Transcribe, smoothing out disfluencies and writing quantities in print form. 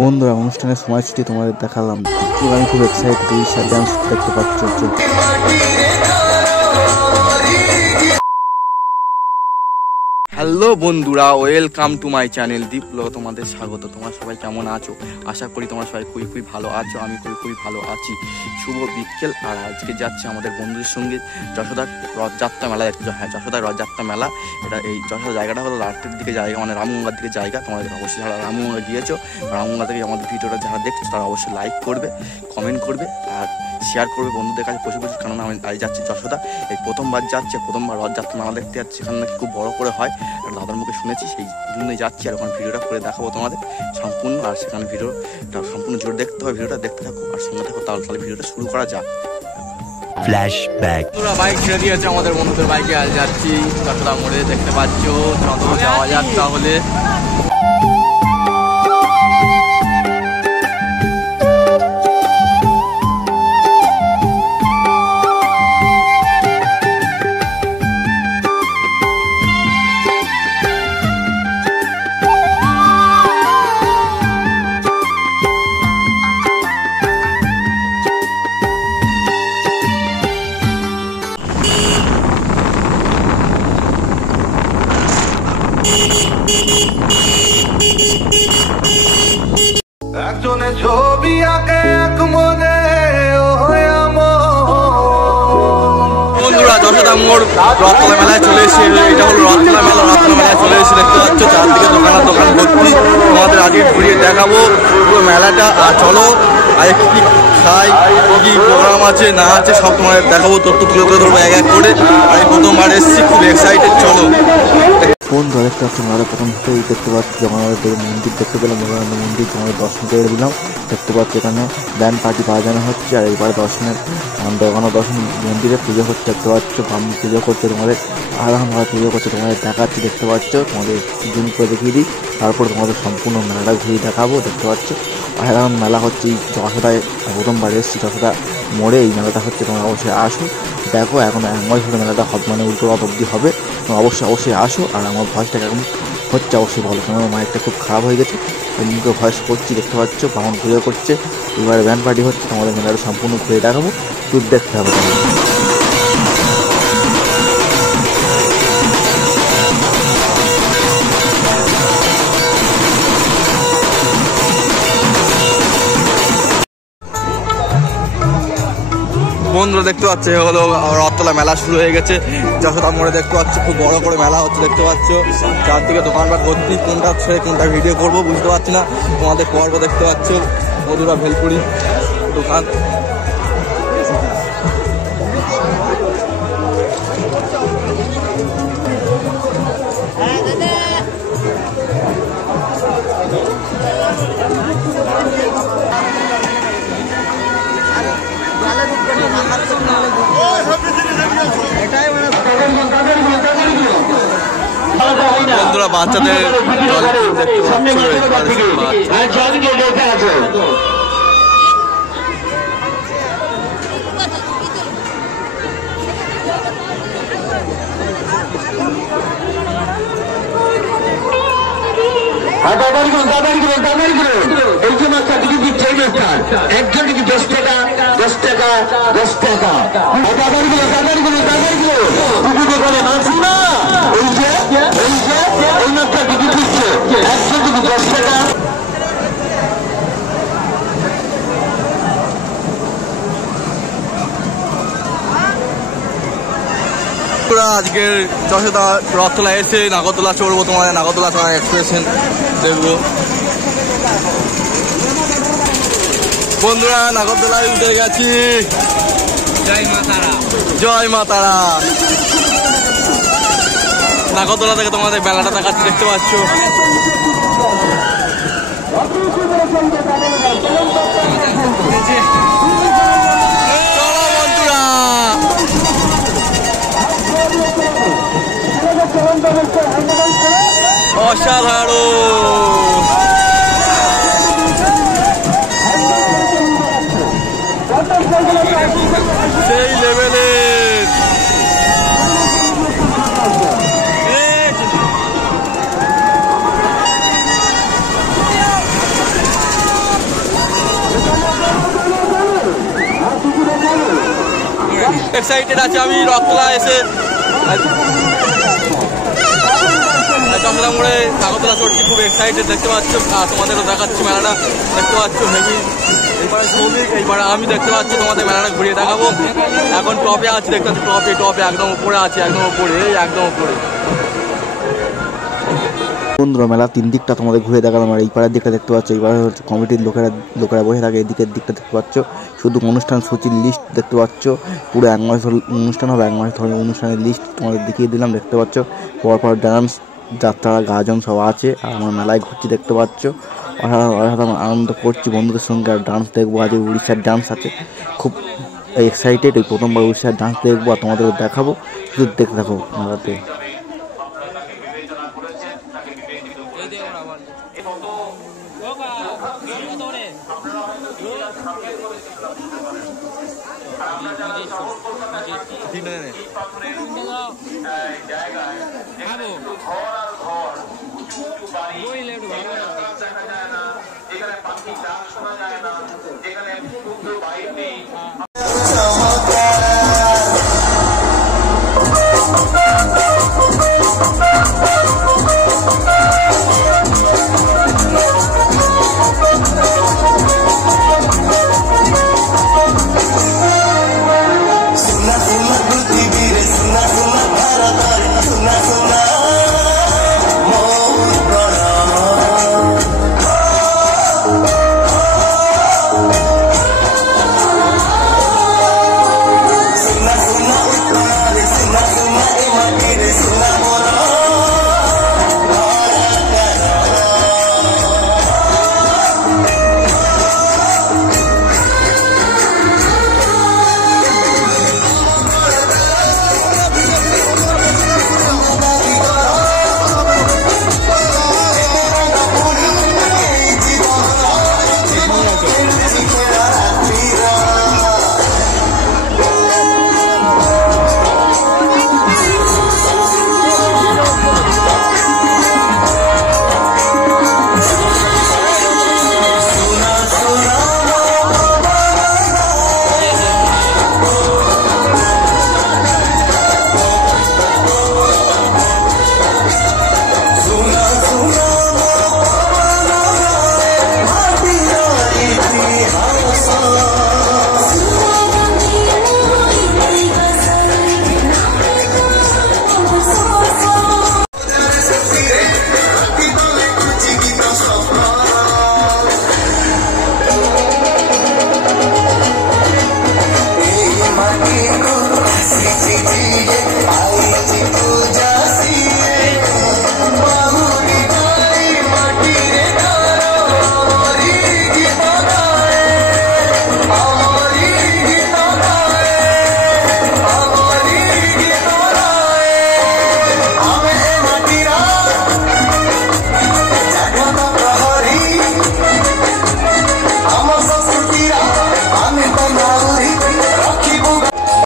বন্ধুরা, অনুষ্ঠানের সময়সূচি তোমাদের দেখালাম। আমি খুব এক্সাইটেড, এই ড্যান্স দেখতে পাচ্ছ। হ্যালো বন্ধুরা, welcome to my channel Deep blog. তোমাদের স্বাগত। তোমরা সবাই কেমন আছো? আশা করি তোমরা সবাই খুবই ভালো আছো। আমি খুবই ভালো আছি। শুভ বিকেল। আর আজকে যাচ্ছে আমাদের বন্ধুদের সঙ্গে যশোদার রথযাত্রা মেলা দেখতে। হ্যাঁ, যশোদার রথযাত্রা মেলা। এটা এই যশোদার জায়গাটা হলো রাতের দিকে জায়গা, মানে রামগঙ্গার দিকে জায়গা। তোমাদের অবশ্যই যারা রামগঙ্গা গিয়েছো, রামগঙ্গা থেকে আমাদের ভিডিওটা যারা দেখছো তারা অবশ্যই লাইক করবে, কমেন্ট করবে আর শেয়ার করবে বন্ধুদের কাছে প্রচুর। কারণ আমি যাচ্ছি যশোদা, এই প্রথমবার যাচ্ছে, প্রথমবার রথযাত্রা মেলা দেখতে যাচ্ছি। এখানে নাকি খুব বড় করে হয়, আর দাদার মুখে শুনেছি, সেই জন্যই যাচ্ছি। আর ওখানে ভিডিওটা করে দেখাবো তোমাদের সম্পূর্ণ। আর সেখানে ভিডিওটা সম্পূর্ণ জোরে দেখতে হবে, ভিডিওটা দেখতে থাকো আর সঙ্গে থাকো। তাহলে ভিডিওটা শুরু করা যাক। ফ্ল্যাশব্যাক। পুরো বাইক ছেড়ে দিয়েছে আমাদের বন্ধুদের বাইকে, আর যাচ্ছি যশোদা মোড়ে। দেখতে পাচ্ছ, যাওয়া যাক তাহলে। একজনে ছবি আঁকে এক মনে। বন্ধুরা, যশোদা মোড় রথতলা মেলায় চলে এসেছে। এটা হলো রথতলা মেলা। রথতলা মেলায় চলে এসেছে, দেখতে পাচ্ছ চারদিকে দোকান ভর্তি। তোমাদের আজকে ঘুরিয়ে দেখাবো পুরো মেলাটা। আর চলো আজকে কি খাই, কি প্রোগ্রাম আছে না আছে সব তোমাদের দেখাবো। তথ্য তুলে ধরবো এক এক করে। আমি প্রথমবার এসেছি, খুব এক্সাইটেড। চলো বন্ধুরা, দেখতে পাচ্ছি মেলা প্রথম থেকেই দেখতে পাচ্ছি আমাদের মন্দির দেখতে পেলাম। বিবেকানন্দ মন্দির আমাদের দর্শন করে দিলাম। দেখতে পাচ্ছি এখানে ব্যান্ড পার্টি বাজানো হচ্ছে। আর এবার দর্শনের দর্শন মন্দিরে পুজো হচ্ছে। দেখতে পাচ্ছ ব্রাহ্মণ পুজো করছে, তোমাদের আরামভাবে পুজো করছে। তোমাদের দেখাচ্ছি, দেখতে পাচ্ছ। তোমাদের জুম করে দেখিয়ে দিই, তারপর তোমাদের সম্পূর্ণ মেলাটা ঘুরিয়ে দেখাবো। দেখতে পাচ্ছ আরাম মেলা হচ্ছে। এই যশোদায় প্রথমবার এসেছি, যশোদা মোড়ে এই মেলাটা হচ্ছে। তোমরা অবশ্যই আসো, দেখো। এখন 1 মাস ধরে মেলাটা হবে, মানে উল্টো রথ অব্দি হবে। অবশ্যই আসো। আর আমার ভয়েসটা কেমন হচ্ছে অবশ্যই বলো। আমার মাইকটা খুব খারাপ হয়ে গেছে, মুখে ভয়েস করছি। দেখতে পাচ্ছ ব্রাহ্মণ পুজো করছে, এবারে ব্যান্ড পার্টি হচ্ছে। তোমাদের মেলাটা সম্পূর্ণ ঘুরে দেখাবো, ট্যুর দেখতে হবে তোমাদের। বন্ধুরা, দেখতে পাচ্ছ হলো রথতলা মেলা শুরু হয়ে গেছে। যশোদা মোড়ে দেখতে পাচ্ছ খুব বড় করে মেলা হচ্ছে। দেখতে পাচ্ছ চারদিকে দোকানপাট ভর্তি। কোনটা ছেড়ে কোনটা ভিডিও করবো বুঝতে পারছি না। তোমাদের পর্ব দেখতে পাচ্ছ মধুরা ভেলপুরি দোকান। বন্ধুরা, বাচ্চাদের একজন 10 টাকা 10 টাকা 10 টাকা। আজকের যশোদা রথতলা এসে নাগরদোলা চড়বো। তোমাদের নাগরদোলা চড়ার এক্সপ্রেশন দেখবো। বন্ধুরা, নাগরদোলায় উঠে গেছি। জয় মা তারা, জয় মা তারা। নাগরদোলা থেকে তোমাদের মেলাটা দেখাচ্ছি, দেখতে পাচ্ছ। চলো বন্ধুরা, অসাধারণ। সেই লেভেলের এক্সাইটেড আছি আমি রথতলা এসে। যশোদা মোড়ে কাগতলা চড়ছি, খুব এক্সাইটেড দেখতে পাচ্ছ। তোমাদেরও দেখাচ্ছি মেলাটা, দেখতে পাচ্ছ হেভি। এইবারে শ্রমিক, এইবারে আমি দেখতে পাচ্ছি তোমাদের মেলাটা ঘুরিয়ে দেখাবো। এখন টপে আছি, দেখতে পাচ্ছি টপে একদম উপরে আছি, একদম উপরে, এই একদম উপরে। বন্ধুরা মেলা তিন দিকটা তোমাদের ঘুরে দেখালাম। আর এই পাড়ার দিকটা দেখতে পাচ্ছ, এই পাড়ে হচ্ছে কমিটির লোকেরা বসে থাকে। এদিকের দিকটা দেখতে পাচ্ছ শুধু অনুষ্ঠান সূচির লিস্ট দেখতে পাচ্ছ। পুরো এক মাস অনুষ্ঠান হবে, এক মাস ধরে অনুষ্ঠানের লিস্ট তোমাদের দেখিয়ে দিলাম। দেখতে পাচ্ছ পরপর ডান্স, যাত্রা, গাজন সব আছে। আর আমরা মেলায় ঘুরছি দেখতে পাচ্ছ, অসাধারণ আনন্দ করছি বন্ধুদের সঙ্গে। আর ডান্স দেখবো, আজ উড়িষ্যার ডান্স আছে, খুব এক্সাইটেড। এই প্রথমবার উড়িষ্যার ডান্স দেখবো আর তোমাদেরও দেখাবো, শুধু দেখতে থাকো মেলাতে। এখানে পাখি ডাক শোনা যায় না, এখানে